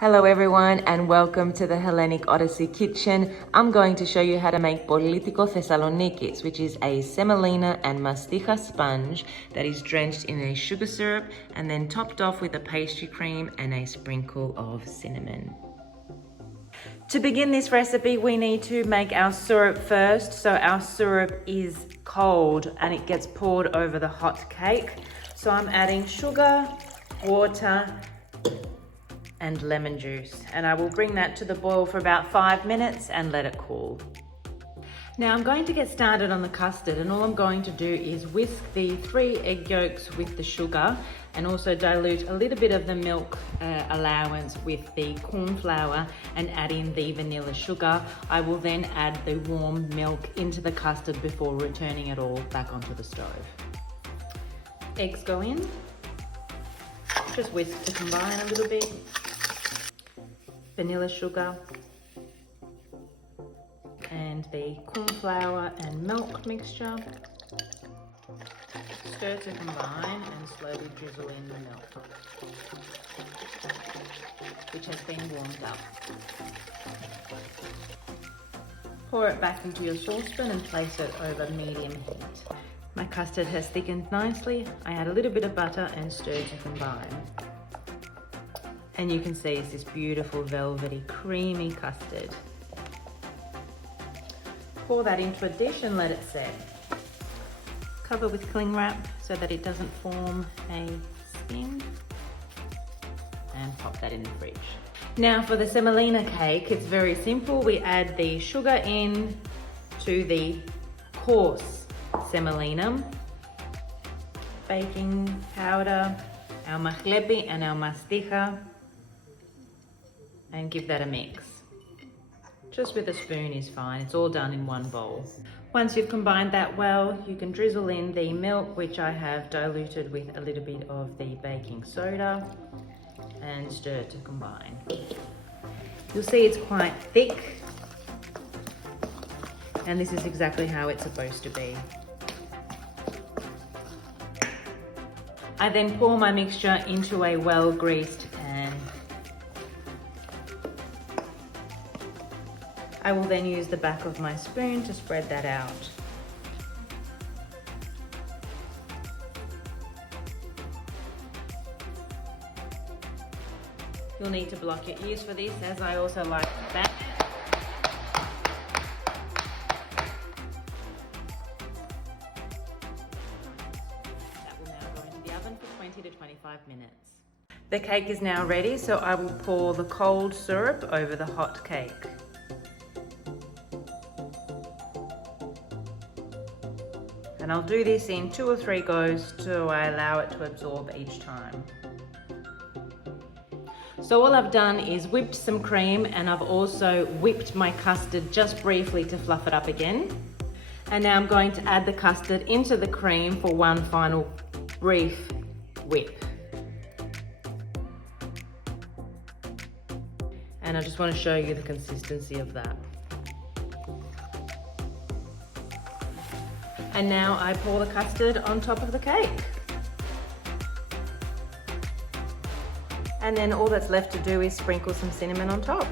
Hello everyone and welcome to the Hellenic Odyssey kitchen. I'm going to show you how to make Politiko Thessalonikis, which is a semolina and Mastiha sponge that is drenched in a sugar syrup and then topped off with a pastry cream and a sprinkle of cinnamon. To begin this recipe, we need to make our syrup first. So our syrup is cold and it gets poured over the hot cake. So I'm adding sugar, water, and lemon juice, and I will bring that to the boil for about 5 minutes and let it cool. Now I'm going to get started on the custard, and all I'm going to do is whisk the 3 egg yolks with the sugar and also dilute a little bit of the milk allowance with the corn flour and add in the vanilla sugar. I will then add the warm milk into the custard before returning it all back onto the stove. Eggs go in. Just whisk to combine a little bit. Vanilla sugar and the corn flour and milk mixture. Stir to combine and slowly drizzle in the milk, which has been warmed up. Pour it back into your saucepan and place it over medium heat. My custard has thickened nicely. I add a little bit of butter and stir to combine. And you can see it's this beautiful velvety creamy custard. Pour that into a dish and let it set. Cover with cling wrap so that it doesn't form a skin, and pop that in the fridge. Now for the semolina cake, it's very simple. We add the sugar in to the coarse semolina, baking powder, our mahlebi and our mastiha, and give that a mix. Just with a spoon is fine, it's all done in one bowl. Once you've combined that well, you can drizzle in the milk, which I have diluted with a little bit of the baking soda, and stir to combine. You'll see it's quite thick, and this is exactly how it's supposed to be. I then pour my mixture into a well-greased pan. I will then use the back of my spoon to spread that out. You'll need to block your ears for this, as I also like that. That will now go into the oven for 20 to 25 minutes. The cake is now ready, so I will pour the cold syrup over the hot cake. And I'll do this in 2 or 3 goes to allow it to absorb each time. So all I've done is whipped some cream, and I've also whipped my custard just briefly to fluff it up again. And now I'm going to add the custard into the cream for one final brief whip. And I just want to show you the consistency of that. And now I pour the custard on top of the cake. And then all that's left to do is sprinkle some cinnamon on top.